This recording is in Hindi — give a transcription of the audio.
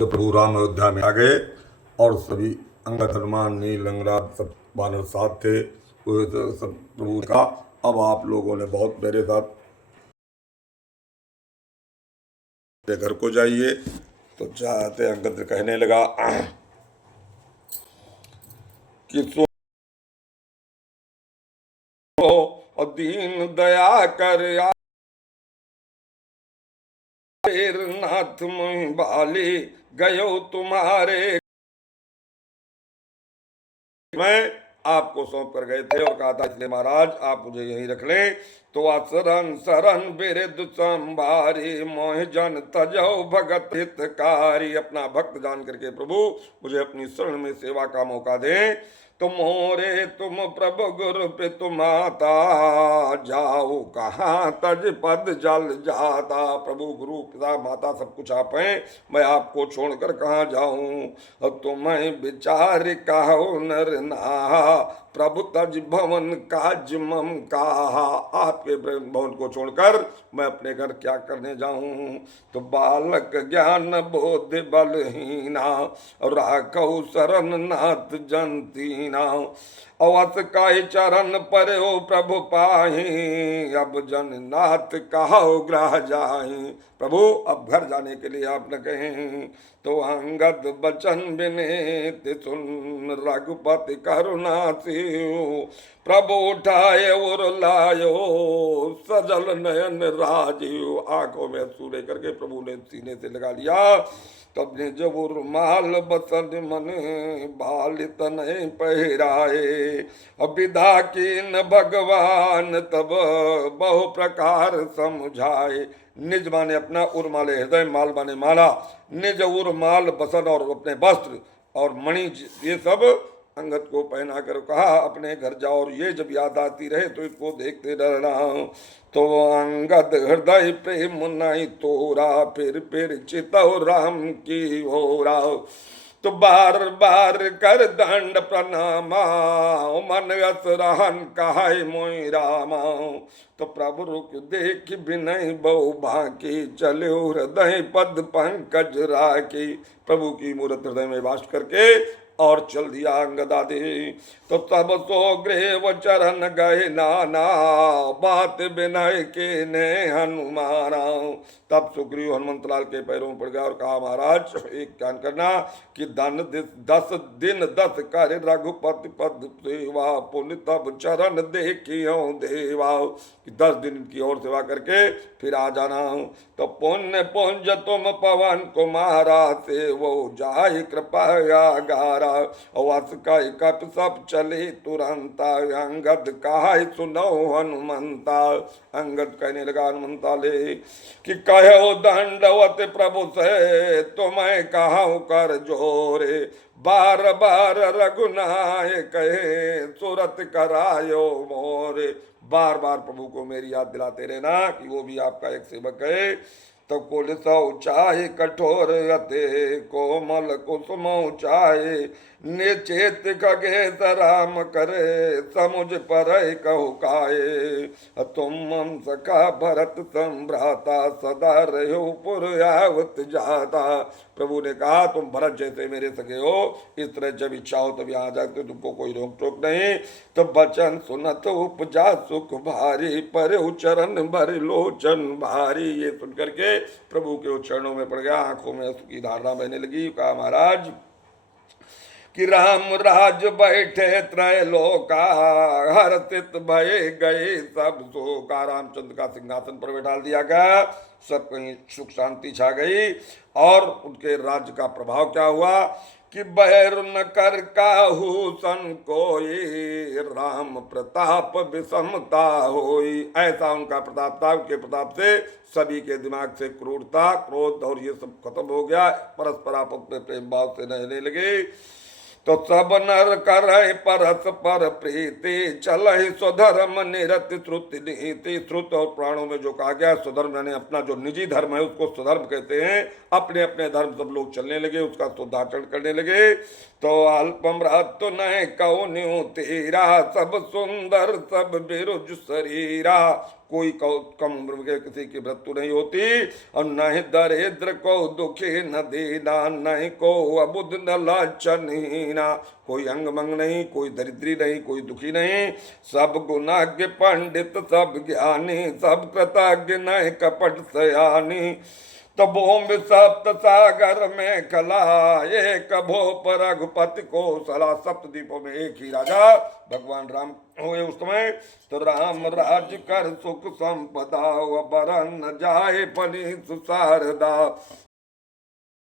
तो प्रभु राम अयोध्या में आ गए और सभी अंगद, हनुमान, नील, अंगराज सब वानर साथ थे। वो सब प्रभु का अब आप लोगों ने बहुत मेरे साथ घर को जाइए। तो जाते अंगद कहने लगा कि सो दीन दया कर नाथ मुहि बाली गयो तुम्हारे। मैं आपको सौंप कर गए थे और कहा था इसलिए महाराज आप मुझे यहीं रख लें। तो आसरन सरन बिरद संभारी मोह जन तजो भगत हितकारी। अपना भक्त जान करके प्रभु मुझे अपनी शरण में सेवा का मौका दें। तुम मोरे तुम प्रभु गुरु पितु माता जाओ कहाँ तज पद जल जाता। प्रभु गुरु पिता माता सब कुछ आप हैं, मैं आपको छोड़कर कहाँ जाऊं। तुम्हें विचार कहो नर नाहा प्रभु तज भवन काज मम कहा। आपके भवन को छोड़कर मैं अपने घर क्या करने जाऊं। तो बालक ज्ञान बोध बलहीना राखो शरण नाथ जनतीना। अवस का चरण पर हो प्रभु पाही अब जन नाथ कहो ग्रह जाही। प्रभु अब घर जाने के लिए आप न कहें। तो अंगद बचन बिनेत सुन रघुपति करुणा सियो। प्रभु उठाए और लायो सजल नयन राजियो। आंखों में आंसू लेकर के प्रभु ने सीने से लगा लिया। तब ने जब रुमाल बसन मन बाल तनय पहराए। विदा कीन भगवान तब बहु प्रकार समझाए। निज माने अपना, उर्माले हृदय, माल माने माला। निज उर्माल बसन और अपने वस्त्र और मणि ये सब अंगद को पहना कर कहा अपने घर जाओ और ये जब याद आती रहे तो इसको देखते रहना। तो अंगद हृदय प्रेम नहीं तोरा फिर चितौ राम की होरा। तो बार बार कर दंड प्रणामा मन व्यस रहन कहाय मोहि रामा। तो प्रभु रुक देख विनय बहु बाकी चलो हृदय पद पंकज राखी। प्रभु की मूर्त हृदय में वास करके और चल दिया अंगद आदि। तो तब सो ग्रेव चरण गए नाना बात विनय के ने हनुमाना। तब सुग्रीव हनुमंत लाल के पैरों में पड़ गया और कहा महाराज एक ज्ञान करना कि 10 दिन 10 कर रघुपति पद सेवा पुण्य तब चरण देखियो देवा। 10 दिन की और सेवा करके फिर आ जाना। तो पुण्य पुंज तुम पवन कुमारा से वो जाय कृपा गारा। वस कप सब चले तुरंता अंगद कहा सुनो हनुमंता। अंगद कहने लगा हनुमंता ले कि कहो दंडवत प्रभु से तुम्हें कहा कर जोरे। बार बार रघुनाय कहे सुरत करायो मोरे। बार बार प्रभु को मेरी याद दिलाते रहना कि वो भी आपका एक सेवक है। तो कुल चाहे कठोर अते कोमल कुसुम चाहे निचेत खगे राम करे समुझ पर कहु काये। तुम मम सखा भरत संभ्राता सदा रहो पुर आवत जाता। प्रभु ने कहा तुम भरत जैसे मेरे सके हो, इस तरह जब इच्छा हो तब यहाँ जाते तुमको कोई रोक टोक नहीं। तो बचन सुनत उपजा सुख भारी पर चरण भर लोचन भारी। ये सुन करके प्रभु के चरणों में पड़ गया, आंखों में उसकी धारणा बहने लगी। कहा महाराज कि राम राज बैठे त्रय लोका हर्षित भय गए सब शोका। रामचंद्र का सिंहासन पर बैठा दिया गया, सब कहीं सुख शांति छा गई। और उनके राज्य का प्रभाव क्या हुआ कि बैर न कर काहू सन कोई राम प्रताप विषमता होई। ऐसा उनका प्रताप था, उनके प्रताप से सभी के दिमाग से क्रूरता क्रोध और ये सब खत्म हो गया, परस्पर आपस में प्रेम भाव से रहने लगे। तो सब नर करे परस्पर प्रीति चलहि स्वधर्म निरति श्रुति नीति। श्रुत और प्राणों में जो कहा गया स्वधर्म यानी अपना जो निजी धर्म है उसको स्वधर्म कहते हैं। अपने अपने धर्म सब लोग चलने लगे, उसका शुद्धाचरण करने लगे। तो अल्पमृत्यु न कौन्यू तेरा सब सुंदर सब बिरुज शरीरा। कोई कम उम्र के किसी की मृत्यु नहीं होती, और न ही दरिद्र को दुखी न दीना, न ही को अबुध न लाछनहीना। कोई अंग मंग नहीं, कोई दरिद्री नहीं, कोई दुखी नहीं, सब गुणाज्ञ पंडित सब ज्ञानी, सब कृतज्ञ नहीं कपट सयानी। तबोम सप्त सागर में कला, एक भो पर रघुपति को सला। सप्तद्वीपों में एक ही राजा भगवान राम हुए उस समय। तो राम राज कर सुख संपदा, बरन न जाए फली सुशारदा।